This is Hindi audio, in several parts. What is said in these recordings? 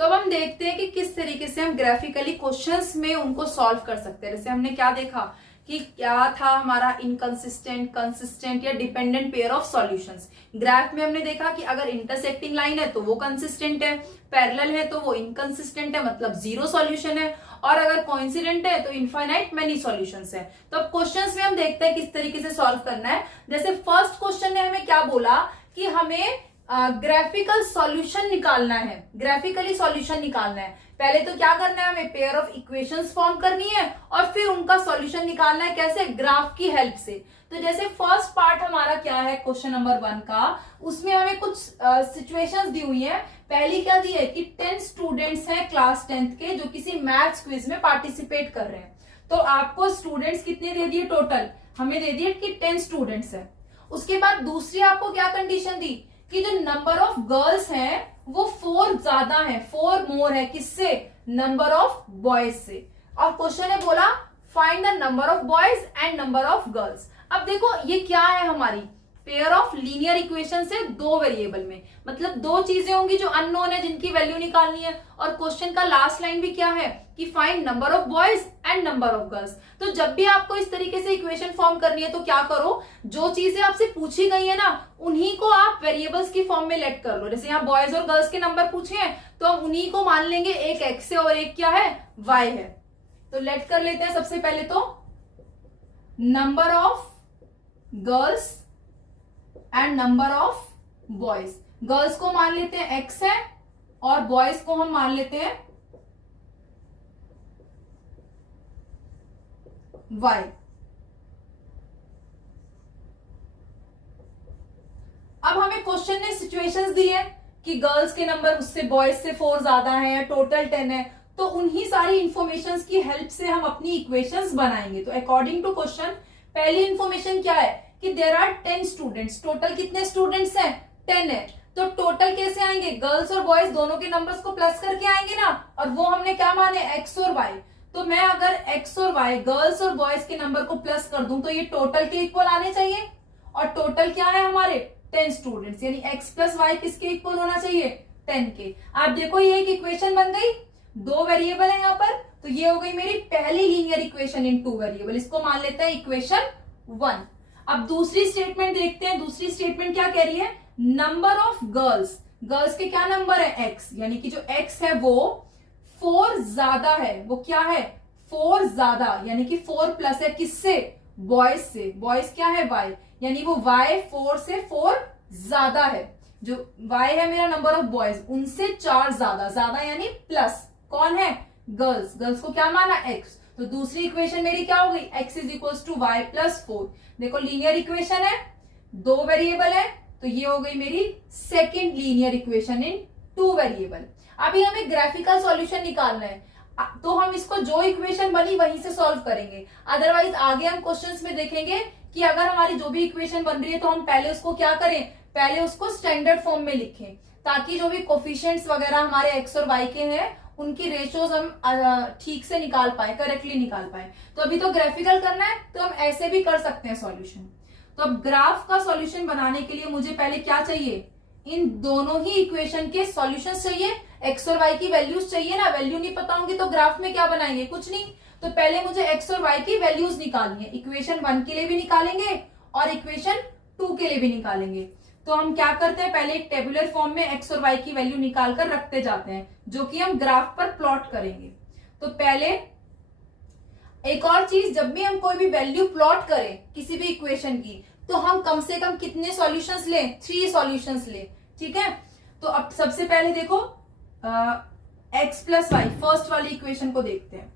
तो अब हम देखते हैं कि किस तरीके से हम ग्राफिकली क्वेश्चंस में उनको सॉल्व कर सकते हैं। जैसे हमने क्या देखा कि क्या था हमारा इनकंसिस्टेंट, कंसिस्टेंट या dependent pair of solutions. Graph में हमने देखा कि अगर इंटरसेक्टिंग लाइन है तो वो कंसिस्टेंट है, पैरेलल है तो वो इनकंसिस्टेंट है, मतलब जीरो सॉल्यूशन है, और अगर कोइंसिडेंट है तो इनफाइनाइट मेनी सॉल्यूशंस है। तो अब क्वेश्चंस में हम देखते हैं किस तरीके से सॉल्व करना है। जैसे फर्स्ट क्वेश्चन ने हमें क्या बोला कि हमें ग्राफिकल सॉल्यूशन निकालना है, ग्राफिकली सॉल्यूशन निकालना है। पहले तो क्या करना है, हमें पेयर ऑफ इक्वेशंस फॉर्म करनी है और फिर उनका सॉल्यूशन निकालना है। कैसे? ग्राफ की हेल्प से। तो जैसे फर्स्ट पार्ट हमारा क्या है क्वेश्चन नंबर 1 का, उसमें हमें कुछ सिचुएशंस दी हुई है। पहली क्या दी है कि 10 स्टूडेंट्स हैं क्लास 10th के जो किसी मैथ्स क्विज में पार्टिसिपेट कर रहे हैं। तो आपको स्टूडेंट्स कितने दे दिए टोटल? हमें दे दिए कि 10 स्टूडेंट्स है। उसके बाद दूसरी आपको क्या कंडीशन दी कि जो नंबर ऑफ गर्ल्स हैं वो 4 ज्यादा है, 4 मोर है, किससे? नंबर ऑफ बॉयज से। और क्वेश्चन ने बोला find the number of boys and number of girls. अब देखो ये क्या है, हमारी पेयर ऑफ लीनियर इक्वेशन से दो वेरिएबल में, मतलब दो चीजें होंगी जो अननोन है जिनकी वैल्यू निकालनी है। और क्वेश्चन का लास्ट लाइन भी क्या है कि find number of boys and number of girls. तो जब भी आपको इस तरीके से इक्वेशन फॉर्म करनी है तो क्या करो, जो चीजें आपसे पूछी गई है ना उन्हीं को आप वेरिएबल्स की फॉर्म में लेट कर लो। जैसे यहाँ बॉयज और गर्ल्स के नंबर पूछे हैं तो हम उन्हीं को मान लेंगे, एक एक्स है और एक क्या है, वाई है। तो लेट कर लेते हैं सबसे पहले तो number of girls and number of boys. Girls को मान लेते हैं एक्स है और बॉयज को हम मान लेते हैं वाई। अब हमें क्वेश्चन ने सिचुएशंस दी है कि गर्ल्स के नंबर उससे बॉयज से 4 ज्यादा है, टोटल 10 है। तो उन्हीं सारी इंफॉर्मेशंस की हेल्प से हम अपनी इक्वेशंस बनाएंगे। तो अकॉर्डिंग टू क्वेश्चन पहली इंफॉर्मेशन क्या है कि देयर आर 10 स्टूडेंट्स। टोटल कितने स्टूडेंट्स हैं? 10 है। तो टोटल कैसे आएंगे? गर्ल्स और बॉयज दोनों के नंबर्स को प्लस करके आएंगे ना, और वो हमने क्या माने, एक्स और वाई। तो मैं अगर एक्स और वाई, गर्ल्स और बॉयज के नंबर को प्लस कर दूं तो ये टोटल के इक्वल आने चाहिए। और टोटल क्या है हमारे? 10 स्टूडेंट्स, यानी एक्स प्लस वाई किसके इक्वल होना चाहिए? 10 के। आप देखो ये एक इक्वेशन बन गई, दो वेरिएबल है यहाँ पर, तो ये हो गई मेरी पहली लीनियर इक्वेशन इन 2 वेरिएबल। इसको मान लेते हैं इक्वेशन 1। अब दूसरी स्टेटमेंट देखते हैं। दूसरी स्टेटमेंट क्या कह रही है? नंबर ऑफ गर्ल्स, गर्ल्स के क्या नंबर है? एक्स, यानी कि जो एक्स है वो 4 ज्यादा है। वो क्या है? 4 ज्यादा, यानी कि 4 प्लस है किससे? बॉयज से। बॉयज क्या है? वाई, यानी वो वाई 4 से 4 ज्यादा है। जो वाई है मेरा नंबर ऑफ बॉयज, उनसे 4 ज्यादा, ज्यादा यानी प्लस। कौन है? गर्ल्स। गर्ल्स को क्या माना? एक्स। तो दूसरी इक्वेशन मेरी क्या हो गई? X is equal to y plus 4। देखो लीनियर इक्वेशन है, दो वेरिएबल है, तो ये हो गई मेरी second linear equation in 2 variable. अभी हमें ग्राफिकल सॉल्यूशन निकालना है, तो हम इसको जो इक्वेशन बनी वहीं से सॉल्व करेंगे। अदरवाइज आगे हम क्वेश्चंस में देखेंगे कि अगर हमारी जो भी इक्वेशन बन रही है तो हम पहले उसको क्या करें, पहले उसको स्टैंडर्ड फॉर्म में लिखें, ताकि जो भी कोफिशिएंट्स वगैरह हमारे एक्स और वाई के हैं उनकी रेशियोज हम ठीक से निकाल पाए, करेक्टली निकाल पाए। तो अभी तो ग्राफिकल करना है तो हम ऐसे भी कर सकते हैं सॉल्यूशन। तो अब ग्राफ का सॉल्यूशन बनाने के लिए मुझे पहले क्या चाहिए? इन दोनों ही इक्वेशन के सॉल्यूशंस चाहिए, एक्स और वाई की वैल्यूज चाहिए ना। वैल्यू नहीं पता होंगी तो ग्राफ में क्या बनाएंगे? कुछ नहीं। तो पहले मुझे एक्स और वाई की वैल्यूज निकालनी है। इक्वेशन 1 के लिए भी निकालेंगे और इक्वेशन 2 के लिए भी निकालेंगे। तो हम क्या करते हैं, पहले एक टेबुलर फॉर्म में एक्स और वाई की वैल्यू निकाल कर रखते जाते हैं, जो कि हम ग्राफ पर प्लॉट करेंगे। तो पहले एक और चीज, जब भी हम कोई भी वैल्यू प्लॉट करें किसी भी इक्वेशन की, तो हम कम से कम कितने सॉल्यूशंस लें? 3 सॉल्यूशंस लें। ठीक है। तो अब सबसे पहले देखो एक्स प्लस वाई, फर्स्ट वाली इक्वेशन को देखते हैं।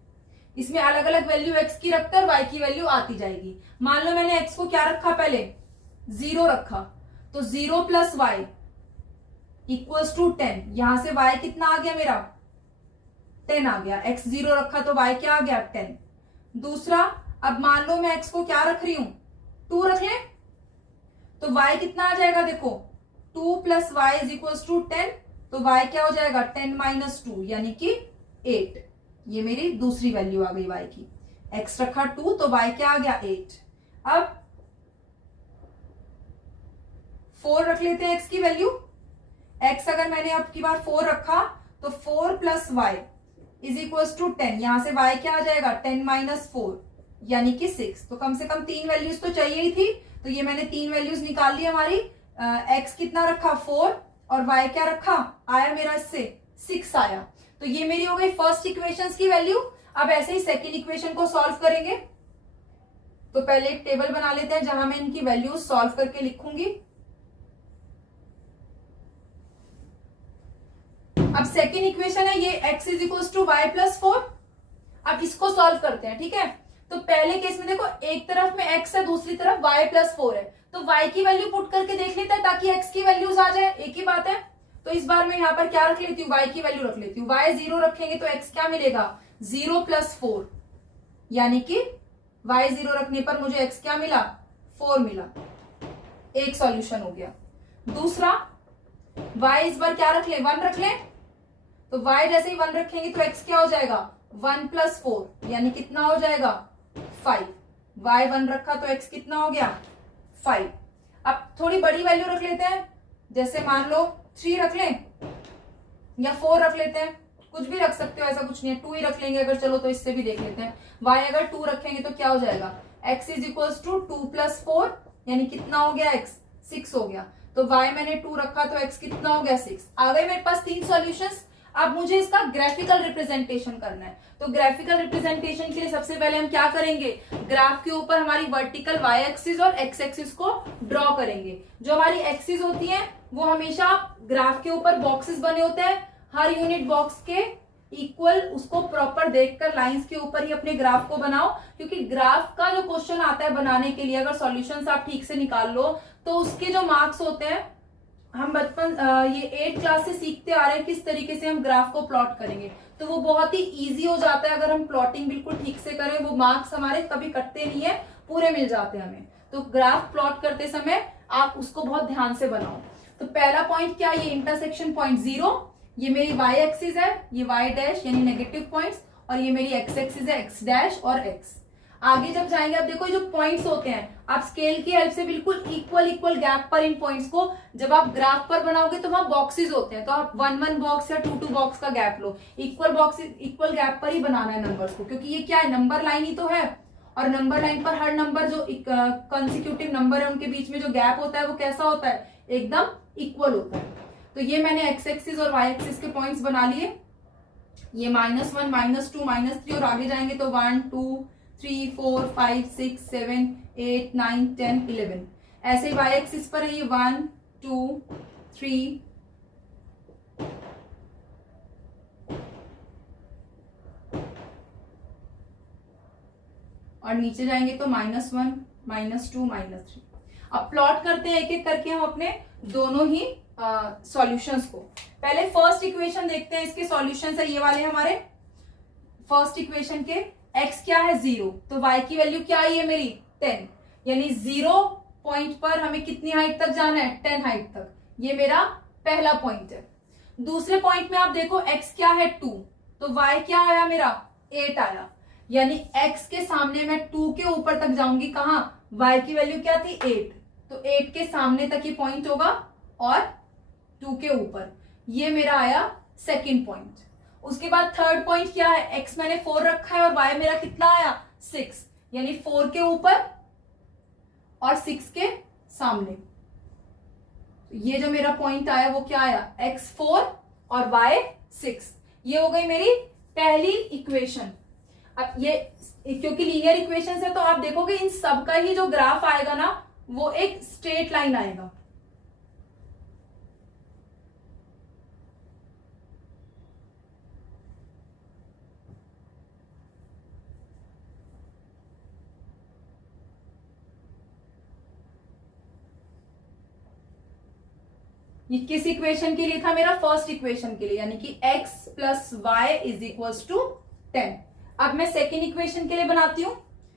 इसमें अलग अलग वैल्यू एक्स की रखते हैं और वाई की वैल्यू आती जाएगी। मान लो मैंने एक्स को क्या रखा, पहले 0 रखा, तो 0 प्लस वाई इक्वल्स टू 10। यहां से वाई कितना आ गया मेरा? 10 आ गया। एक्स 0 रखा तो वाई क्या आ गया? 10। दूसरा, अब मान लो मैं एक्स को क्या रख रही हूं, 2 रख ले, तो वाई कितना आ जाएगा? देखो 2 plus y is equal to 10, तो वाई क्या हो जाएगा? 10 माइनस 2 यानी कि 8। ये मेरी दूसरी वैल्यू आ गई वाई की। एक्स रखा 2 तो वाई क्या आ गया? 8। अब 4 रख लेते हैं एक्स की वैल्यू। एक्स अगर मैंने अब की बार 4 रखा तो 4 plus y is equal to 10। यहां से y क्या आ जाएगा 10 माइनस 4 यानी कि 6। तो कम से कम 3 वैल्यूज तो चाहिए ही थी, तो ये मैंने 3 वैल्यूज निकाल ली हमारी। x कितना रखा 4 और y क्या रखा आया मेरा इससे 6 आया। तो ये मेरी हो गई फर्स्ट इक्वेशन की वैल्यू। अब ऐसे ही सेकेंड इक्वेशन को सॉल्व करेंगे। तो पहले एक टेबल बना लेते हैं जहां मैं इनकी वैल्यूज सॉल्व करके लिखूंगी। अब सेकेंड इक्वेशन है ये x is equal to y plus 4। अब इसको सॉल्व करते हैं, ठीक है। तो पहले केस में देखो एक तरफ में x है, दूसरी तरफ y प्लस 4 है, तो y की वैल्यू पुट करके देख लेते हैं ताकि x की वैल्यूज आ जाए, एक ही बात है। तो इस बार मैं यहाँ पर क्या रख लेती हूँ, y की वैल्यू रख लेती हूँ। y 0 रखेंगे तो x क्या मिलेगा 0 प्लस 4, यानी कि y 0 रखने पर मुझे x क्या मिला 4 मिला। एक सॉल्यूशन हो गया। दूसरा y इस बार क्या रख ले 1 रख ले, तो y जैसे ही 1 रखेंगे तो x क्या हो जाएगा 1 प्लस 4 यानी कितना हो जाएगा 5। y 1 रखा तो x कितना हो गया 5। अब थोड़ी बड़ी वैल्यू रख लेते हैं, जैसे मान लो 3 रख लें या 4 रख लेते हैं, कुछ भी रख सकते हो, ऐसा कुछ नहीं है। 2 ही रख लेंगे अगर, चलो तो इससे भी देख लेते हैं। y अगर 2 रखेंगे तो क्या हो जाएगा x is equal to 2 plus 4 यानी कितना हो गया x 6 हो गया। तो y मैंने 2 रखा तो x कितना हो गया 6। आ गए मेरे पास 3 सॉल्यूशंस। अब मुझे इसका ग्राफिकल रिप्रेजेंटेशन करना है। तो ग्राफिकल रिप्रेजेंटेशन के लिए सबसे पहले हम क्या करेंगे, ग्राफ के ऊपर हमारी वर्टिकल y एक्सिस और x एक्सिस को ड्रॉ करेंगे। जो हमारी एक्सिस होती है वो हमेशा ग्राफ के ऊपर बॉक्सेस बने होते हैं, हर यूनिट बॉक्स के इक्वल उसको प्रॉपर देखकर लाइंस के ऊपर ही अपने ग्राफ को बनाओ, क्योंकि ग्राफ का जो क्वेश्चन आता है बनाने के लिए अगर सॉल्यूशंस आप ठीक से निकाल लो तो उसके जो मार्क्स होते हैं, हम बचपन ये 8th क्लास से सीखते आ रहे हैं किस तरीके से हम ग्राफ को प्लॉट करेंगे, तो वो बहुत ही इजी हो जाता है अगर हम प्लॉटिंग बिल्कुल ठीक से करें। वो मार्क्स हमारे कभी कटते नहीं है, पूरे मिल जाते हैं हमें। तो ग्राफ प्लॉट करते समय आप उसको बहुत ध्यान से बनाओ। तो पहला पॉइंट क्या, ये इंटरसेक्शन पॉइंट 0, ये मेरी y एक्सिस है, ये y डैश यानी नेगेटिव पॉइंट्स, और ये मेरी x एक्सिस है x डैश और x। आगे जब जाएंगे अब देखो ये जो पॉइंट्स होते हैं, आप स्केल की हेल्प से बिल्कुल इक्वल गैप पर इन पॉइंट्स को जब आप ग्राफ पर बनाओगे तो वहां बॉक्सेस होते हैं, तो आप 1 बॉक्स या 2 बॉक्स का गैप लो। इक्वल गैप पर ही बनाना है नंबर्स को, क्योंकि ये क्या है नंबर लाइन ही तो है, और नंबर लाइन पर हर नंबर जो कंसिक्यूटिव नंबर है उनके बीच में जो गैप होता है वो कैसा होता है एकदम इक्वल होता है। तो ये मैंने x एक्सिस और y एक्सिस के पॉइंट्स बना लिए, ये -1 -2 -3, और आगे जाएंगे तो 1 2 3 4 5 6 7 8 9 10 11। ऐसे y एक्सिस पर है ये 1 2 3 और नीचे जाएंगे तो -1 -2 -3। अब प्लॉट करते हैं एक एक करके हम अपने दोनों ही सॉल्यूशंस को। पहले फर्स्ट इक्वेशन देखते हैं, इसके सॉल्यूशंस है ये वाले हमारे। फर्स्ट इक्वेशन के x क्या है 0, तो y की वैल्यू क्या आई है मेरी 10, यानी 0 पॉइंट पर हमें कितनी हाइट तक जाना है 10 हाइट तक। ये मेरा पहला पॉइंट है। दूसरे पॉइंट में आप देखो x क्या है 2, तो y क्या आया मेरा 8 आया, यानी x के सामने मैं 2 के ऊपर तक जाऊंगी। कहां, y की वैल्यू क्या थी 8, तो 8 के सामने तक ही पॉइंट होगा और 2 के ऊपर। ये मेरा आया सेकंड पॉइंट। उसके बाद थर्ड पॉइंट क्या है, x मैंने 4 रखा है और y मेरा कितना आया 6, यानी 4 के ऊपर और 6 के सामने। ये जो मेरा पॉइंट आया वो क्या आया x 4 और y 6। ये हो गई मेरी पहली इक्वेशन। अब ये क्योंकि लीनियर इक्वेशन है तो आप देखोगे इन सब का ही जो ग्राफ आएगा ना वो एक स्ट्रेट लाइन आएगा। ये किस इक्वेशन के लिए था, मेरा फर्स्ट इक्वेशन के लिए, यानी कि x plus y is equal to 10। अब मैं सेकेंड इक्वेशन के लिए बनाती हूं।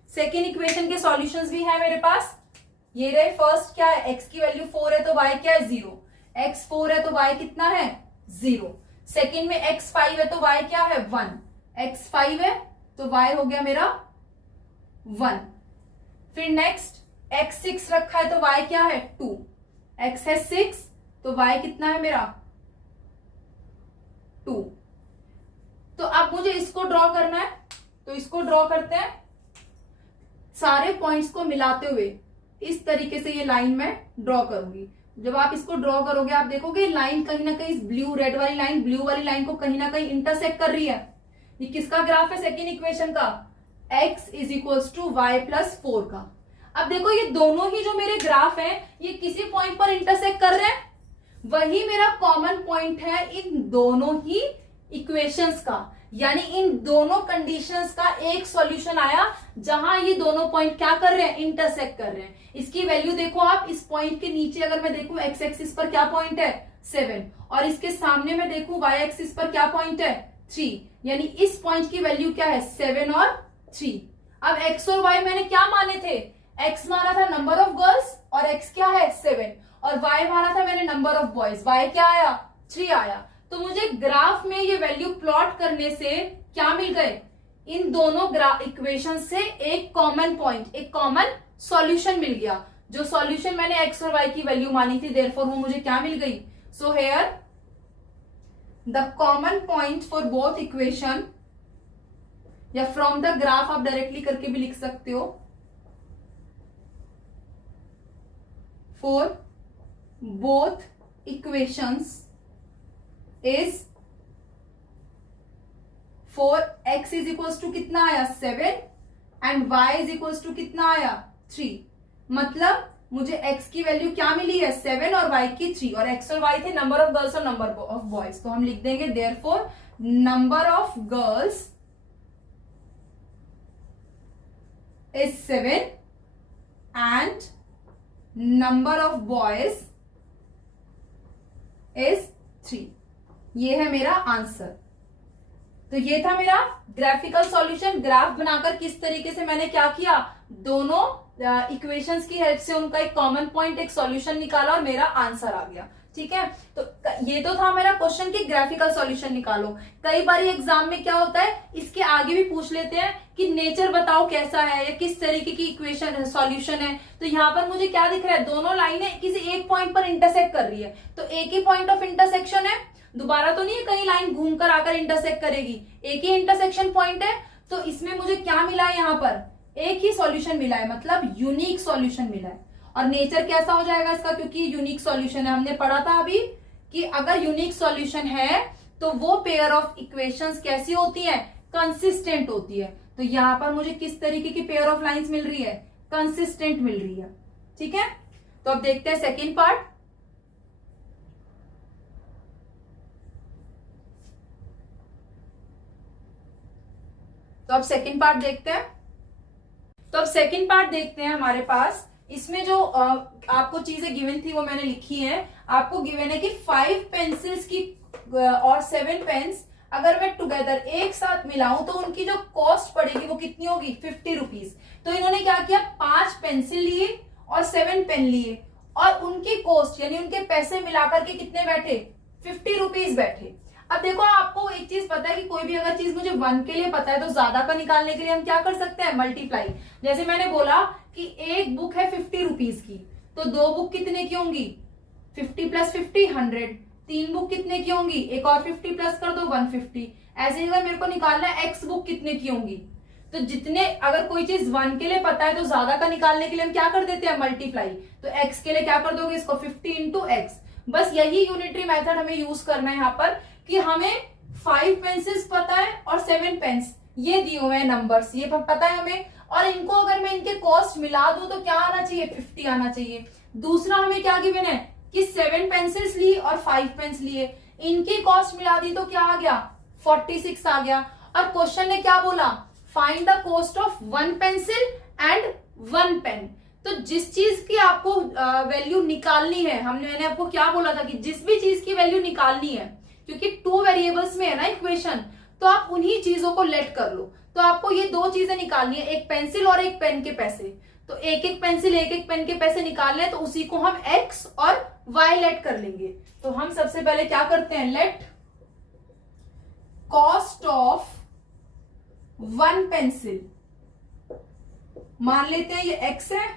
सेकेंड इक्वेशन के सॉल्यूशंस भी है मेरे पास। ये रहे, फर्स्ट क्या है x की वैल्यू 4 है तो y क्या है 0, x 4 है तो y कितना है 0। सेकेंड में x 5 है तो y क्या है 1, x 5 है तो y हो गया मेरा 1। फिर नेक्स्ट x 6 रखा है तो y क्या है 2, x है 6 तो y कितना है मेरा 2। तो अब मुझे इसको ड्रॉ करना है, तो इसको ड्रॉ करते हैं। सारे पॉइंट्स को मिलाते हुए इस तरीके से ये लाइन मैं ड्रॉ करूंगी। जब आप इसको ड्रॉ करोगे आप देखोगे लाइन कहीं ना कहीं ब्लू रेड वाली लाइन ब्लू वाली लाइन को कहीं ना कहीं इंटरसेक्ट कर रही है। ये किसका ग्राफ है? सेकेंड इक्वेशन का, x is equals to y plus 4 का। अब देखो ये दोनों ही जो मेरे ग्राफ हैं ये किसी पॉइंट पर इंटरसेक्ट कर रहे हैं, वही मेरा कॉमन पॉइंट है इन दोनों ही इक्वेशंस का। यानी इन दोनों कंडीशंस का एक सॉल्यूशन आया जहां ये दोनों पॉइंट क्या कर रहे हैं? इंटरसेक्ट कर रहे हैं। इसकी वैल्यू देखो आप, इस पॉइंट के नीचे अगर मैं देखूं एक्स एक्सिस पर क्या पॉइंट है? 7, और इसके सामने मैं देखूं वाई एक्सिस पर क्या पॉइंट है? 3। यानी इस पॉइंट की वैल्यू क्या है? 7 और 3। अब एक्स और वाई मैंने क्या माने थे? एक्स माना था नंबर ऑफ गर्ल्स और एक्स क्या है? 7, और वाई माना था मैंने नंबर ऑफ बॉयज, वाई क्या आया? 3 आया। तो मुझे ग्राफ में ये वैल्यू प्लॉट करने से क्या मिल गए? इन दोनों इक्वेशन से एक कॉमन पॉइंट, एक कॉमन सॉल्यूशन मिल गया। जो सॉल्यूशन मैंने एक्स और वाई की वैल्यू मानी थी देयरफॉर वो मुझे क्या मिल गई? So here the common point for both equation, या फ्रॉम द ग्राफ आप डायरेक्टली करके भी लिख सकते हो, for both equations is 4 x is equals to कितना आया? 7 and y is equals to कितना आया? 3। मतलब मुझे x की वैल्यू क्या मिली है? 7 और y की 3, और x और y थे नंबर ऑफ गर्ल्स और नंबर ऑफ बॉयज। तो हम लिख देंगे therefore number of girls is 7 and number of boys is 3। ये है मेरा आंसर। तो ये था मेरा ग्राफिकल सॉल्यूशन। ग्राफ बनाकर किस तरीके से मैंने क्या किया? दोनों इक्वेशंस की हेल्प से उनका एक कॉमन पॉइंट, एक सॉल्यूशन निकाला और मेरा आंसर आ गया। ठीक है, तो ये तो था मेरा क्वेश्चन की ग्राफिकल सॉल्यूशन निकालो। कई बार एग्जाम में क्या होता है, इसके आगे भी पूछ लेते हैं कि नेचर बताओ कैसा है या किस तरीके की इक्वेशन सॉल्यूशन है। तो यहाँ पर मुझे क्या दिख रहा है? दोनों लाइनें किसी एक पॉइंट पर इंटरसेक्ट कर रही है, तो एक ही पॉइंट ऑफ इंटरसेक्शन है, दोबारा तो नहीं है कहीं लाइन घूमकर आकर इंटरसेक्ट करेगी, एक ही इंटरसेक्शन पॉइंट है। तो इसमें मुझे क्या मिला है? यहाँ पर एक ही सॉल्यूशन मिला है, मतलब यूनिक सॉल्यूशन मिला है। और नेचर कैसा हो जाएगा इसका? क्योंकि यूनिक सॉल्यूशन है, हमने पढ़ा था अभी कि अगर यूनिक सॉल्यूशन है तो वो पेयर ऑफ इक्वेशंस कैसी होती है? कंसिस्टेंट होती है। तो यहां पर मुझे किस तरीके की पेयर ऑफ लाइंस मिल रही है? कंसिस्टेंट मिल रही है। ठीक है, तो अब देखते हैं सेकेंड पार्ट। तो अब सेकेंड पार्ट देखते हैं। तो अब सेकेंड पार्ट देखते हैं हमारे पास। इसमें जो आपको चीजें गिवन थी वो मैंने लिखी है। आपको गिवन है कि 5 पेंसिल्स की और 7 पेन्स अगर मैं टुगेदर एक साथ मिलाऊं तो उनकी जो कॉस्ट पड़ेगी वो कितनी होगी? 50 रुपीज। तो इन्होंने क्या किया? 5 पेंसिल लिए और 7 पेन लिए और उनकी कॉस्ट यानी उनके पैसे मिलाकर के कितने बैठे? 50 रुपीज बैठे। अब देखो आपको एक चीज पता है कि कोई भी अगर चीज मुझे 1 के लिए पता है तो ज्यादा का निकालने के लिए हम क्या कर सकते हैं? मल्टीप्लाई। जैसे मैंने बोला कि एक बुक है 50 रुपीज की, तो 2 बुक कितने की होंगी? 50 प्लस 50 100। 3 बुक कितने की होंगी? एक और 50 प्लस कर दो 150। ऐसे ही अगर मेरे को निकालना है एक्स बुक कितने की होंगी, तो जितने अगर कोई चीज 1 के लिए पता है तो ज्यादा का निकालने के लिए हम क्या कर देते हैं? मल्टीप्लाई। तो एक्स के लिए क्या कर दोगे? इसको 50 इंटू एक्स। बस यही यूनिटरी मेथड हमें यूज करना है यहाँ पर कि हमें 5 पेंसिल्स पता है और 7 पेन्स ये दिए हुए हैं नंबर्स, ये पता है हमें, और इनको अगर मैं इनके कॉस्ट मिला दूं तो क्या आना चाहिए? 50 आना चाहिए। दूसरा हमें क्या गिवन है कि 7 पेंसिल्स ली और 5 पेन्स लिए, इनकी कॉस्ट मिला दी तो क्या आ गया? 46 आ गया। और क्वेश्चन ने क्या बोला? Find the cost of 1 pencil and 1 pen. तो जिस चीज की आपको वैल्यू निकालनी है, मैंने आपको क्या बोला था कि जिस भी चीज की वैल्यू निकालनी है, क्योंकि 2 वेरिएबल्स में है ना इक्वेशन, तो आप उन्हीं चीजों को लेट कर लो। तो आपको ये 2 चीजें निकालनी है, एक पेंसिल और एक पेन के पैसे। तो एक एक पेंसिल एक एक पेन के पैसे निकालने, तो उसी को हम एक्स और वाई लेट कर लेंगे। तो हम सबसे पहले क्या करते हैं? लेट कॉस्ट ऑफ 1 पेंसिल मान लेते हैं ये एक्स है,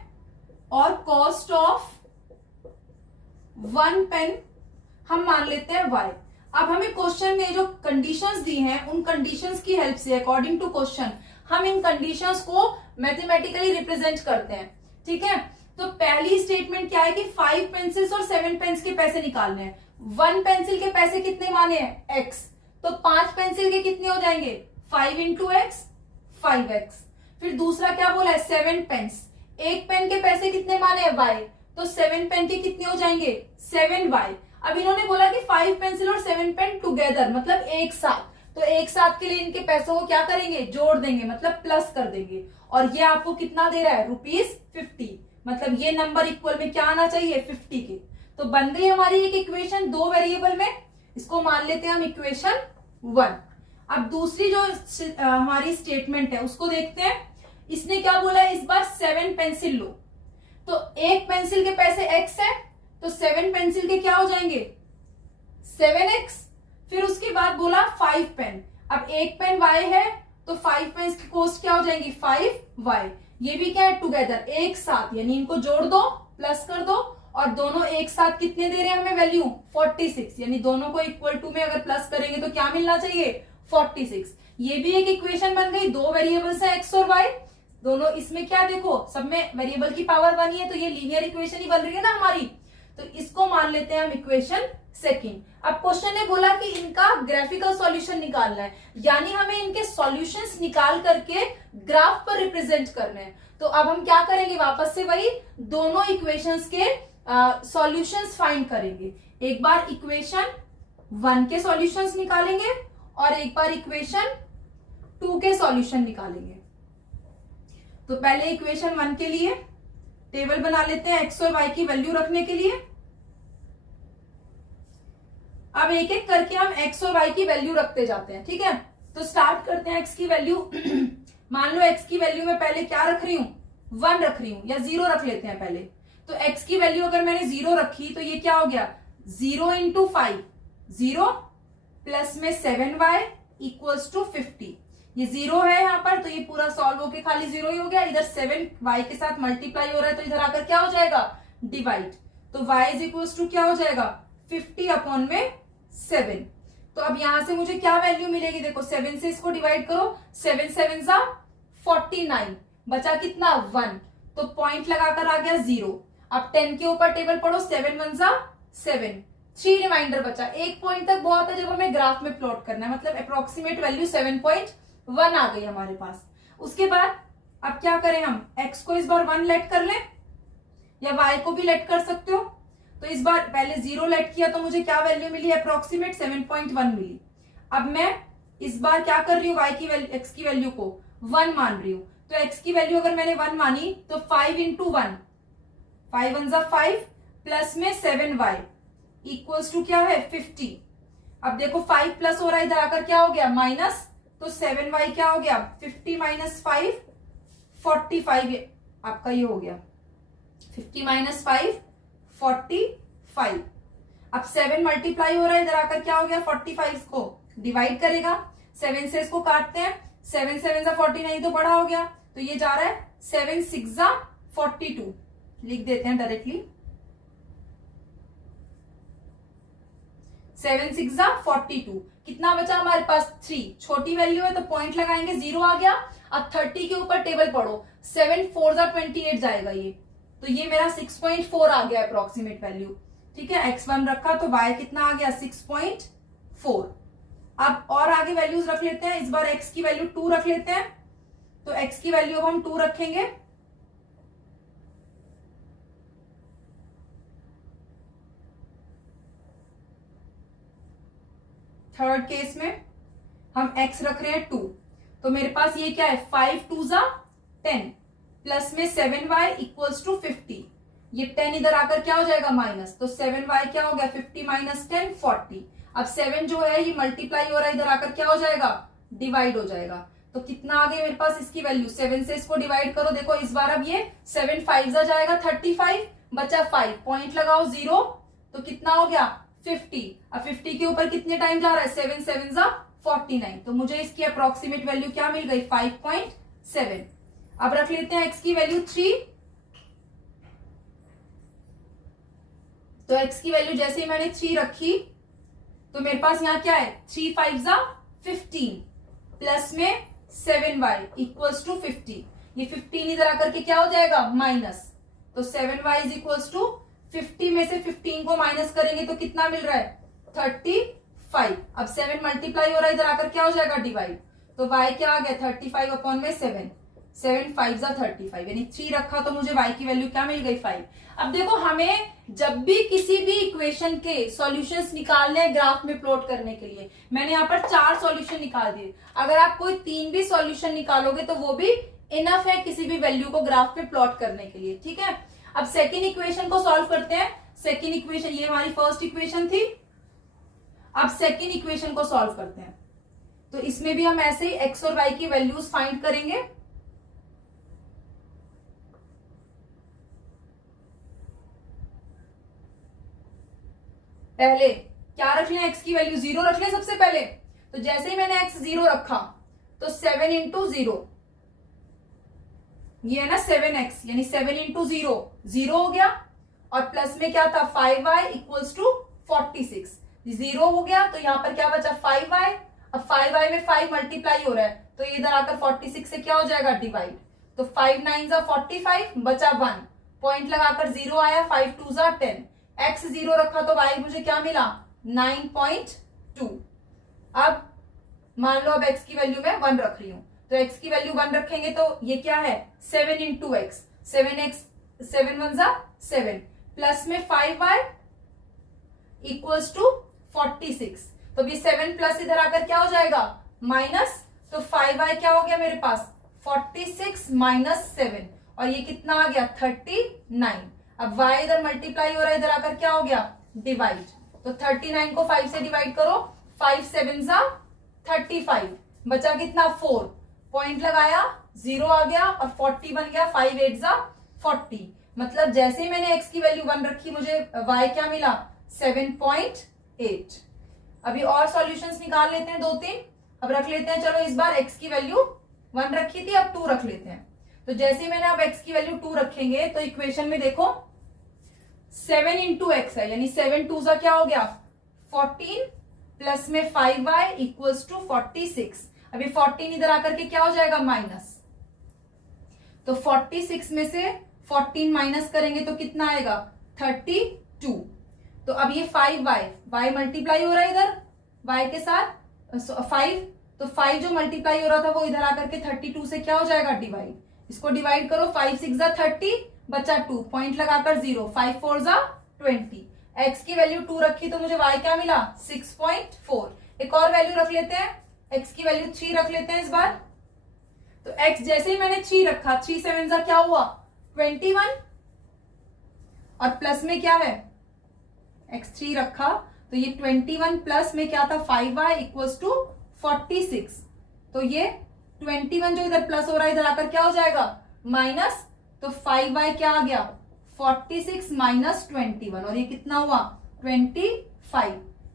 और कॉस्ट ऑफ 1 पेन हम मान लेते हैं वाई। अब हमें क्वेश्चन ने जो कंडीशंस दी हैं उन कंडीशंस की हेल्प से अकॉर्डिंग टू क्वेश्चन हम इन कंडीशंस को मैथमेटिकली रिप्रेजेंट करते हैं। ठीक है, तो पहली स्टेटमेंट क्या है कि 5 पेंसिल्स और 7 पेन्स के पैसे निकालने हैं। 1 पेंसिल के पैसे कितने माने हैं x, तो 5 पेंसिल के कितने हो जाएंगे 5 इंटू एक्स 5x। फिर दूसरा क्या बोला है 7 पेन्स, एक पेन के पैसे कितने माने हैं y, तो 7 पेन के कितने हो जाएंगे 7y। अब इन्होंने बोला कि 5 पेंसिल और 7 पेन टुगेदर मतलब एक साथ, तो एक साथ के लिए इनके पैसों को क्या करेंगे जोड़ देंगे मतलब प्लस कर देंगे। और ये आपको कितना दे रहा है ₹50, मतलब ये नंबर इक्वल में क्या आना चाहिए 50 के। तो बन गई हमारी एक इक्वेशन 2 वेरिएबल में, इसको मान लेते हैं हम इक्वेशन 1। अब दूसरी जो हमारी स्टेटमेंट है उसको देखते हैं। इसने क्या बोला है इस बार 7 पेंसिल लो, तो एक पेंसिल के पैसे x है तो 7 पेंसिल के क्या हो जाएंगे 7x। फिर उसके बाद बोला 5 पेन, अब एक पेन y है तो 5 पेन की कॉस्ट क्या हो जाएंगी 5y। ये भी क्या है टुगेदर एक साथ, यानी इनको जोड़ दो प्लस कर दो और दोनों एक साथ कितने दे रहे हैं हमें वैल्यू 46, यानी दोनों को इक्वल टू में अगर प्लस करेंगे तो क्या मिलना चाहिए 46। ये भी एक इक्वेशन बन गई, 2 वेरिएबल्स है x और y, दोनों इसमें क्या देखो सब में वेरिएबल की पावर बनी है तो ये लीनियर इक्वेशन ही बन रही है ना हमारी, तो इसको मान लेते हैं हम इक्वेशन सेकंड। अब क्वेश्चन ने बोला कि इनका ग्राफिकल सॉल्यूशन निकालना है, यानी हमें इनके सॉल्यूशंस निकाल करके ग्राफ पर रिप्रेजेंट करने हैं। तो अब हम क्या करेंगे वापस से वही दोनों इक्वेशंस के सॉल्यूशंस फाइंड करेंगे। एक बार इक्वेशन 1 के सॉल्यूशंस निकालेंगे और एक बार इक्वेशन 2 के सॉल्यूशन निकालेंगे। तो पहले इक्वेशन 1 के लिए टेबल बना लेते हैं x और y की वैल्यू रखने के लिए। अब एक एक करके हम x और y की वैल्यू रखते जाते हैं। ठीक है, तो स्टार्ट करते हैं x की वैल्यू मान लो x की वैल्यू में पहले क्या रख रही हूं 1 रख रही हूं या 0 रख लेते हैं पहले। तो x की वैल्यू अगर मैंने 0 रखी तो ये क्या हो गया 0 इंटू 5 0 प्लस में 7y इक्वल्स टू 50। ये 0 है यहाँ पर तो ये पूरा सॉल्व होके खाली 0 ही हो गया। इधर 7y के साथ मल्टीप्लाई हो रहा है तो इधर आकर क्या हो जाएगा डिवाइड, तो y इज इक्वल्स टू क्या हो जाएगा 50 अपॉन में 7। तो अब यहां से मुझे क्या वैल्यू मिलेगी देखो 7 से इसको डिवाइड करो, 7 7 जा 49, बचा कितना 1, तो पॉइंट लगाकर आ गया 0। अब 10 के ऊपर टेबल पढ़ो 7 1 जा 7, 3 रिमाइंडर बचा। एक पॉइंट तक बहुत है जब हमें ग्राफ में प्लॉट करना है, मतलब अप्रोक्सीमेट वैल्यू 7.1 आ गई हमारे पास। उसके बाद अब क्या करें हम x को इस बार 1 लेट कर लें या y को भी लेट कर सकते हो। तो इस बार पहले 0 लेट किया तो मुझे क्या वैल्यू मिली अप्रोक्सीमेट 7.1 मिली। अब मैं इस बार क्या कर रही हूँ y की वैल्यू x की वैल्यू को 1 मान रही हूं, तो x की वैल्यू अगर मैंने 1 मानी तो 5 इंटू 1 5 1 5 प्लस में 7y इक्वल्स टू क्या है 50। अब देखो 5 प्लस हो रहा है इधर आकर क्या हो गया माइनस, तो 7y क्या हो गया 50 माइनस 5 45, आपका ये हो गया 50 माइनस 5 45। अब 7 मल्टीप्लाई हो रहा है इधर आकर क्या हो गया 45 को डिवाइड करेगा, 7 से इसको काटते हैं, 7 7 जा 49 तो बड़ा हो गया तो ये जा रहा है 7 6 जा 42, लिख देते हैं डायरेक्टली 7 6 जा 42। कितना बचा हमारे पास 3, छोटी वैल्यू है तो पॉइंट लगाएंगे 0 आ गया। अब 30 के ऊपर टेबल पढ़ो 7 4 जा 28 जाएगा ये, तो ये मेरा 6.4 आ गया अप्रोक्सीमेट वैल्यू। ठीक है, x1 रखा तो y कितना आ गया 6.4। अब और आगे वैल्यूज रख लेते हैं, इस बार x की वैल्यू 2 रख लेते हैं, तो x की वैल्यू अब हम 2 रखेंगे। थर्ड केस में हम x रख रहे हैं 2, तो मेरे पास ये क्या है 5 2 जा 10 प्लस में 7y इक्वल्स टू 50। ये 10 इधर आकर क्या हो जाएगा माइनस, तो 7y क्या हो गया 50 माइनस 10 40। अब 7 जो है ये मल्टीप्लाई हो रहा है इधर आकर क्या हो जाएगा डिवाइड हो जाएगा, तो कितना आ गया मेरे पास इसकी वैल्यू 7 से इसको डिवाइड करो, देखो इस बार अब ये 7 5 जा जाएगा 35, बचा 5, पॉइंट लगाओ 0, तो कितना हो गया 50। अब 50 के ऊपर कितने टाइम जा रहा है 7 7 जा 49, तो मुझे इसकी अप्रोक्सीमेट वैल्यू क्या मिल गई 5.7। अब रख लेते हैं x की वैल्यू 3, तो x की वैल्यू जैसे ही मैंने 3 रखी तो मेरे पास यहाँ क्या है, 3 5 जा 15 प्लस में 7y इक्वल्स टू 50। ये 15 इधर आकर के क्या हो जाएगा, माइनस। तो 7y इज इक्वल्स टू 50 में से 15 को माइनस करेंगे तो कितना मिल रहा है, 35। अब 7 मल्टीप्लाई हो रहा है, इधर आकर क्या हो जाएगा, डिवाइड। तो y क्या आ गया, 35 अपॉन में 7, 7 5 जा 35, यानी 3 रखा तो मुझे y की वैल्यू क्या मिल गई, 5। अब देखो हमें जब भी किसी भी इक्वेशन के सॉल्यूशंस निकालने हैं ग्राफ में प्लॉट करने के लिए, मैंने यहाँ पर 4 सॉल्यूशन निकाल दिए। अगर आप कोई 3 भी सॉल्यूशन निकालोगे तो वो भी इनफ है किसी भी वैल्यू को ग्राफ में प्लॉट करने के लिए, ठीक है। अब सेकेंड इक्वेशन को सॉल्व करते हैं। सेकेंड इक्वेशन, ये हमारी फर्स्ट इक्वेशन थी। अब सेकेंड इक्वेशन को सॉल्व करते हैं। तो इसमें भी हम ऐसे ही x और y की वैल्यूज फाइंड करेंगे। पहले क्या रख लें, x की वैल्यू 0 रख लें सबसे पहले। तो जैसे ही मैंने x 0 रखा तो 7 इंटू 0, ये है ना 7x, यानी 7 इंटू 0 0 हो गया। और प्लस में क्या था, 5y इक्वल्स टू 46, 0 हो गया। तो यहां पर क्या बचा, 5y। अब 5y में 5 मल्टीप्लाई हो रहा है तो ये इधर आकर 46 से क्या हो जाएगा, डिवाइड। तो 5 9 जा 45, बचा 1, पॉइंट लगाकर 0 आया, 5 2 जा 10। x 0 रखा तो y मुझे क्या मिला, 9.2। अब मान लो अब x की वैल्यू मैं 1 रख रही हूं, तो x की वैल्यू 1 रखेंगे तो ये क्या है, 7 इंटू एक्स, 7 1 जा 7 प्लस में 5y इक्वल्स टू 46। तो ये 7 प्लस इधर आकर क्या हो जाएगा, माइनस। तो 5y क्या हो गया मेरे पास, 46 माइनस 7, और ये कितना आ गया, 39। अब y इधर मल्टीप्लाई हो रहा है, इधर आकर क्या हो गया, डिवाइड। तो 39 को 5 से डिवाइड करो, 5 7 जा 35, बचा कितना, 4, पॉइंट लगाया 0 आ गया और 40 बन गया, 5 8 जा 40। मतलब जैसे ही मैंने x की वैल्यू 1 रखी मुझे y क्या मिला, 7.8। अभी और सॉल्यूशंस निकाल लेते हैं 2-3। अब रख लेते हैं, चलो इस बार x की वैल्यू 1 रखी थी, अब 2 रख लेते हैं। तो जैसे ही मैंने अब x की वैल्यू 2 रखेंगे तो इक्वेशन में देखो 7 इंटू एक्स है, यानी 7 2 जा क्या हो गया, 14 प्लस में 5y इक्वल्स टू 46। अभी 14 इधर आकर के क्या हो जाएगा, माइनस। तो 46 में से 14 माइनस करेंगे तो कितना आएगा, 32। तो अब ये 5y मल्टीप्लाई हो रहा है इधर y के साथ 5, तो 5 जो मल्टीप्लाई हो रहा था वो इधर आकर के 32 से क्या हो जाएगा, डिवाइड। इसको डिवाइड करो, 5 6 जा 30, बचा 2, पॉइंट लगाकर 0, 5 4 जा 20। x की वैल्यू 2 रखी तो मुझे y क्या मिला, 6.4। एक और वैल्यू रख लेते हैं, x की वैल्यू 3 रख लेते हैं इस बार। तो x जैसे ही मैंने 3 रखा, 3 7 जा क्या हुआ, 21, और प्लस में क्या है, x 3 रखा तो ये 21 प्लस में क्या था, 5y इक्वल्स टू 46। तो ये 21 जो इधर प्लस हो रहा है इधर आकर क्या हो जाएगा, माइनस। तो 5y क्या आ गया, 46 माइनस 21, और ये कितना हुआ, 25।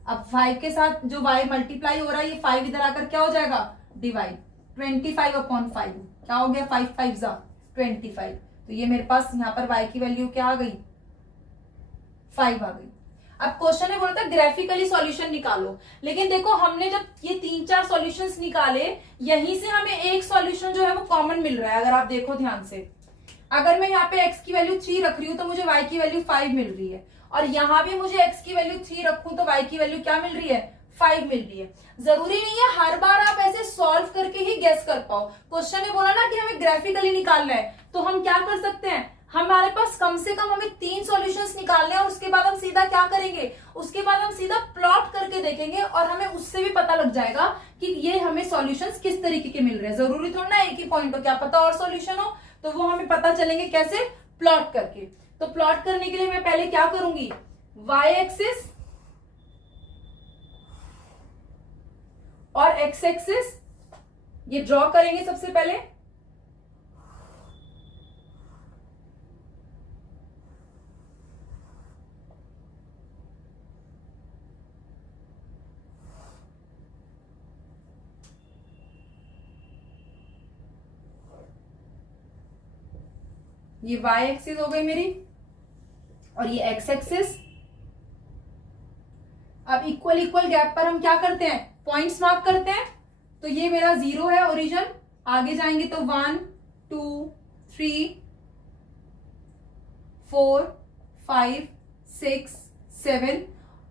अब 5 के साथ जो y मल्टीप्लाई हो रहा है, ये 5 इधर आकर क्या हो जाएगा, डिवाइड। 25 अपॉन 5 क्या हो गया, 5 5 जा 25। तो ये मेरे पास यहाँ पर y की वैल्यू क्या आ गई, 5 आ गई। अब क्वेश्चन है, बोलता है ग्राफिकली सॉल्यूशन निकालो। लेकिन देखो हमने जब ये 3-4 सॉल्यूशंस निकाले, यहीं से हमें एक सॉल्यूशन जो है वो कॉमन मिल रहा है। अगर आप देखो ध्यान से, अगर मैं यहाँ पे x की वैल्यू 3 रख रही हूं तो मुझे y की वैल्यू 5 मिल रही है, और यहाँ भी मुझे x की वैल्यू 3 रखूं तो y की वैल्यू क्या मिल रही है, 5 मिल रही है। जरूरी नहीं है हर बार आप ऐसे सॉल्व करके ही गेस कर पाओ। क्वेश्चन ने बोला ना कि हमें ग्राफिकली निकालना है, तो हम क्या कर सकते हैं, हमारे पास कम से कम हमें 3 सॉल्यूशंस निकालने हैं, और उसके बाद हम सीधा क्या करेंगे, उसके बाद हम सीधा प्लॉट करके देखेंगे, और हमें उससे भी पता लग जाएगा कि ये हमें सॉल्यूशंस किस तरीके के मिल रहे हैं। जरूरी थोड़ा ना एक ही पॉइंट हो, क्या पता और सॉल्यूशन हो, तो वो हमें पता चलेंगे कैसे, प्लॉट करके। तो प्लॉट करने के लिए मैं पहले क्या करूंगी, y एक्सिस और x एक्सिस ये ड्रॉ करेंगे सबसे पहले। ये y एक्सिस हो गई मेरी, और ये x एक्सिस। अब इक्वल इक्वल गैप पर हम क्या करते हैं, पॉइंट्स मार्क करते हैं। तो ये मेरा 0 है ओरिजिन, आगे जाएंगे तो 1 2 3 4 5 6 7,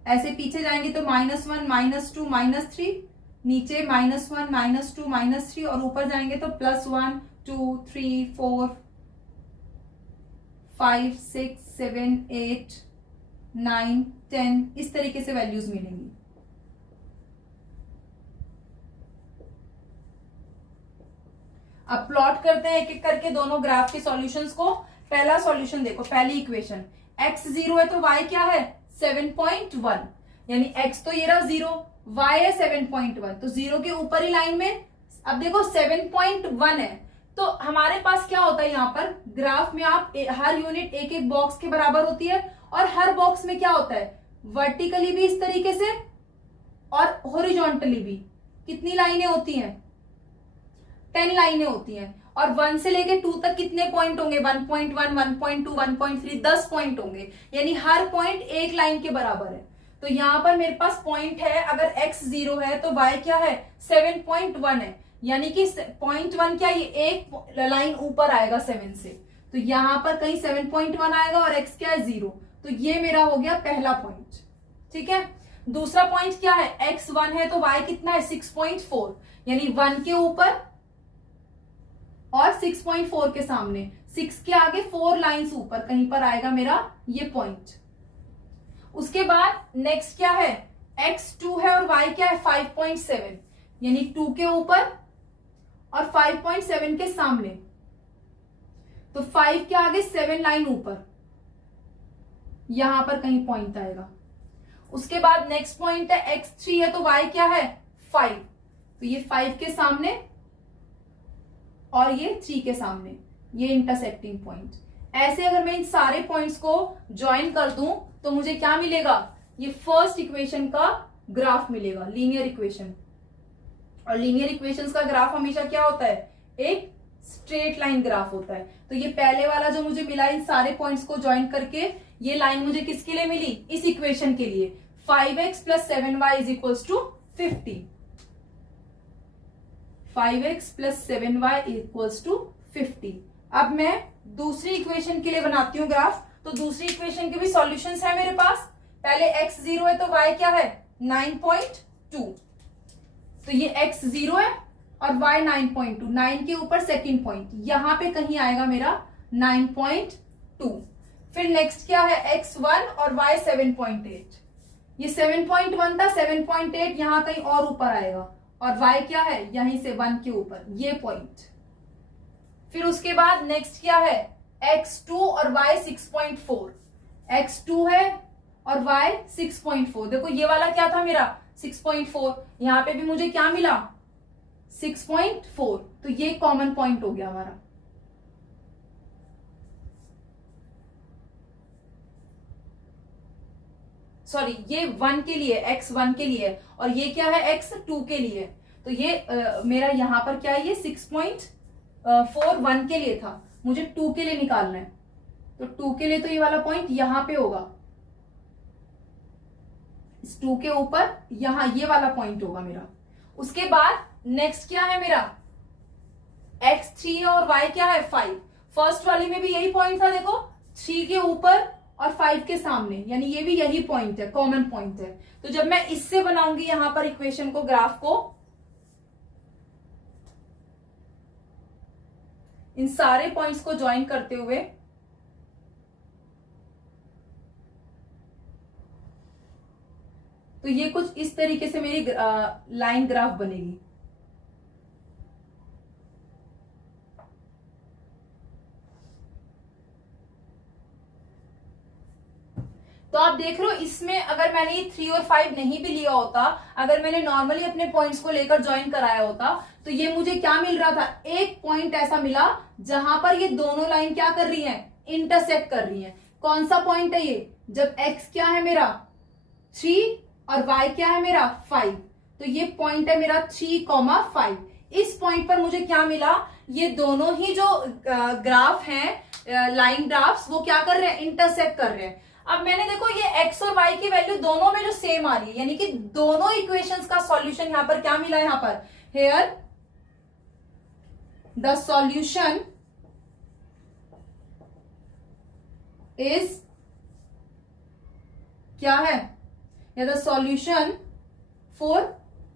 ऐसे पीछे जाएंगे तो -1 -2 -3, नीचे -1 -2 -3, और ऊपर जाएंगे तो +1 2 3 4 5 6 7 8 9 10, इस तरीके से वैल्यूज मिलेंगी। अब प्लॉट करते हैं एक एक करके दोनों ग्राफ के सॉल्यूशंस को। पहला सॉल्यूशन देखो, पहली इक्वेशन x0 है तो y क्या है 7.1, यानी x तो ये रहा 0, y है 7.1, तो 0 के ऊपर ही लाइन में अब देखो 7.1 है, तो हमारे पास क्या होता है यहाँ पर ग्राफ में, आप हर यूनिट एक एक बॉक्स के बराबर होती है, और हर बॉक्स में क्या होता है वर्टिकली भी इस तरीके से और हॉरिजॉन्टली भी कितनी लाइनें होती हैं, 10 लाइनें होती हैं, और 1 से लेके 2 तक कितने पॉइंट होंगे 1.1 1.2 1.3 10 पॉइंट होंगे, यानी हर पॉइंट एक लाइन के बराबर है। तो यहाँ पर मेरे पास पॉइंट है, अगर x 0 है तो y क्या है 7.1 है, यानी कि 0.1 क्या, ये एक लाइन ऊपर आएगा 7 से, तो यहाँ पर कहीं 7.1 आएगा और x क्या है 0, तो ये मेरा हो गया पहला पॉइंट। ठीक है, दूसरा पॉइंट क्या है, x 1 है तो y कितना है 6.4, यानी 1 के ऊपर और 6.4 के सामने, 6 के आगे 4 लाइंस ऊपर कहीं पर आएगा मेरा ये पॉइंट। उसके बाद नेक्स्ट क्या है, x2 है और y क्या है 5.7, यानी 2 के ऊपर और 5.7 के सामने, तो 5 के आगे 7 लाइन ऊपर, यहां पर कहीं पॉइंट आएगा। उसके बाद नेक्स्ट पॉइंट है x3 है तो y क्या है 5, तो ये 5 के सामने और ये 3 के सामने, ये इंटरसेक्टिंग पॉइंट। ऐसे अगर मैं इन सारे पॉइंट्स को ज्वाइन कर दूं तो मुझे क्या मिलेगा, ये फर्स्ट इक्वेशन का ग्राफ मिलेगा, लीनियर इक्वेशन। और लीनियर इक्वेशंस का ग्राफ हमेशा क्या होता है, एक स्ट्रेट लाइन ग्राफ होता है। तो ये पहले वाला जो मुझे मिला इन सारे पॉइंट्स को ज्वाइन करके, ये लाइन मुझे किसके लिए मिली, इस इक्वेशन के लिए, 5x + 7y = 50, 5x + 7y = 50। अब मैं दूसरी इक्वेशन के लिए बनाती हूं ग्राफ। तो दूसरी इक्वेशन के भी सॉल्यूशंस है मेरे पास। पहले x 0 है तो y क्या है 9.2, तो ये x 0 है और y 9.2, 9 के ऊपर सेकंड पॉइंट, यहां पे कहीं आएगा मेरा 9.2। फिर नेक्स्ट क्या है x 1 और y 7.8, ये 7.1 था, 7.8 यहां कहीं और ऊपर आएगा, और y क्या है यहीं से 1 के ऊपर ये पॉइंट। फिर उसके बाद नेक्स्ट क्या है x2 और y 6.4, x2 है और y 6.4, देखो ये वाला क्या था मेरा 6.4, यहां पे भी मुझे क्या मिला 6.4, तो ये कॉमन पॉइंट हो गया हमारा। सॉरी, ये 1 के लिए, x1 के लिए, और ये क्या है x2 के लिए, तो ये मेरा यहां पर क्या है, ये 6.4 1 के लिए था, मुझे 2 के लिए निकालना है, तो 2 के लिए तो ये वाला पॉइंट यहां पे होगा, इस 2 के ऊपर यहां ये वाला पॉइंट होगा मेरा। उसके बाद नेक्स्ट क्या है मेरा x3 और y क्या है 5, फर्स्ट वाली में भी यही पॉइंट था, देखो 3 के ऊपर और 5 के सामने, यानी ये भी यही पॉइंट है, कॉमन पॉइंट है। तो जब मैं इससे बनाऊंगी यहां पर इक्वेशन को, ग्राफ को, इन सारे पॉइंट्स को ज्वाइन करते हुए, तो ये कुछ इस तरीके से मेरी लाइन ग्राफ बनेगी। तो आप देख रहे हो, इसमें अगर मैंने ये 3 और 5 नहीं भी लिया होता, अगर मैंने नॉर्मली अपने पॉइंट्स को लेकर ज्वाइन कराया होता, तो ये मुझे क्या मिल रहा था, एक पॉइंट ऐसा मिला जहां पर ये दोनों लाइन क्या कर रही हैं, इंटरसेक्ट कर रही हैं। कौन सा पॉइंट है ये, जब x क्या है मेरा 3 और y क्या है मेरा 5, तो ये पॉइंट है मेरा 3,5। इस पॉइंट पर मुझे क्या मिला, ये दोनों ही जो ग्राफ हैं, लाइन ग्राफ्स, वो क्या कर रहे हैं, इंटरसेक्ट कर रहे हैं। अब मैंने देखो ये x और y की वैल्यू दोनों में जो सेम आ रही है, यानी कि दोनों इक्वेशंस का सॉल्यूशन यहां पर क्या मिला, यहां पर हेयर द सॉल्यूशन इज क्या है, या the solution for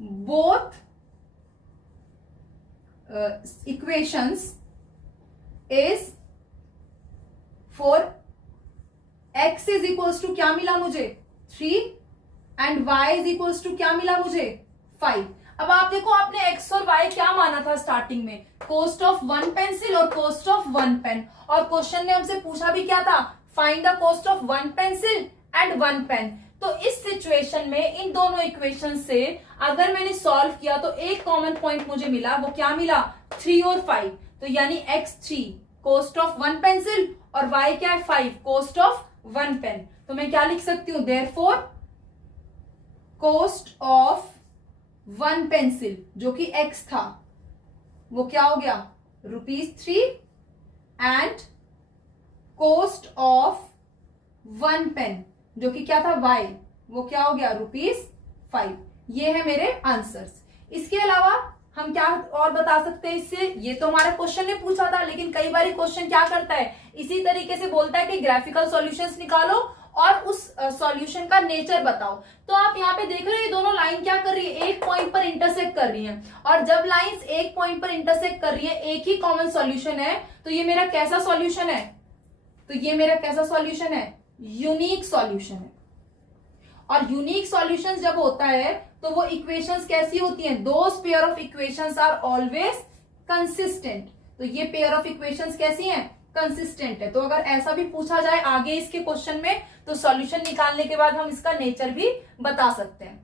both equations is for x is equals to क्या मिला मुझे 3 and y is equals to क्या मिला मुझे 5। अब आप देखो आपने x और y क्या माना था स्टार्टिंग में, कॉस्ट ऑफ 1 पेंसिल और कॉस्ट ऑफ 1 पेन, और क्वेश्चन ने हमसे पूछा भी क्या था, find the cost of 1 pencil and 1 pen. तो इस सिचुएशन में इन दोनों इक्वेशन से अगर मैंने सॉल्व किया तो एक कॉमन पॉइंट मुझे मिला, वो क्या मिला 3 और 5, तो यानी x3 कॉस्ट ऑफ 1 पेंसिल और y क्या है 5 कॉस्ट ऑफ 1 पेन। तो मैं क्या लिख सकती हूं, देयरफॉर कॉस्ट ऑफ 1 पेंसिल जो कि x था वो क्या हो गया ₹3 एंड कॉस्ट ऑफ 1 पेन जो कि क्या था y, वो क्या हो गया ₹5। ये है मेरे आंसर्स। इसके अलावा हम क्या और बता सकते हैं इससे, ये तो हमारा क्वेश्चन ने पूछा था, लेकिन कई बार क्वेश्चन क्या करता है, इसी तरीके से बोलता है कि ग्राफिकल सॉल्यूशंस निकालो और उस सॉल्यूशन का नेचर बताओ। तो आप यहाँ पे देख रहे हो ये दोनों लाइन क्या कर रही है, एक पॉइंट पर इंटरसेक्ट कर रही हैं, और जब लाइंस एक पॉइंट पर इंटरसेक्ट कर रही है, एक ही कॉमन सॉल्यूशन है, तो ये मेरा कैसा सॉल्यूशन है, तो ये मेरा कैसा सॉल्यूशन है, यूनिक सॉल्यूशन है। और यूनिक सॉल्यूशंस जब होता है तो वो इक्वेशंस कैसी होती हैं, those pair of equations are always consistent. तो ये पेयर ऑफ इक्वेशंस कैसी हैं, कंसिस्टेंट है। तो अगर ऐसा भी पूछा जाए आगे इसके क्वेश्चन में, तो सॉल्यूशन निकालने के बाद हम इसका नेचर भी बता सकते हैं।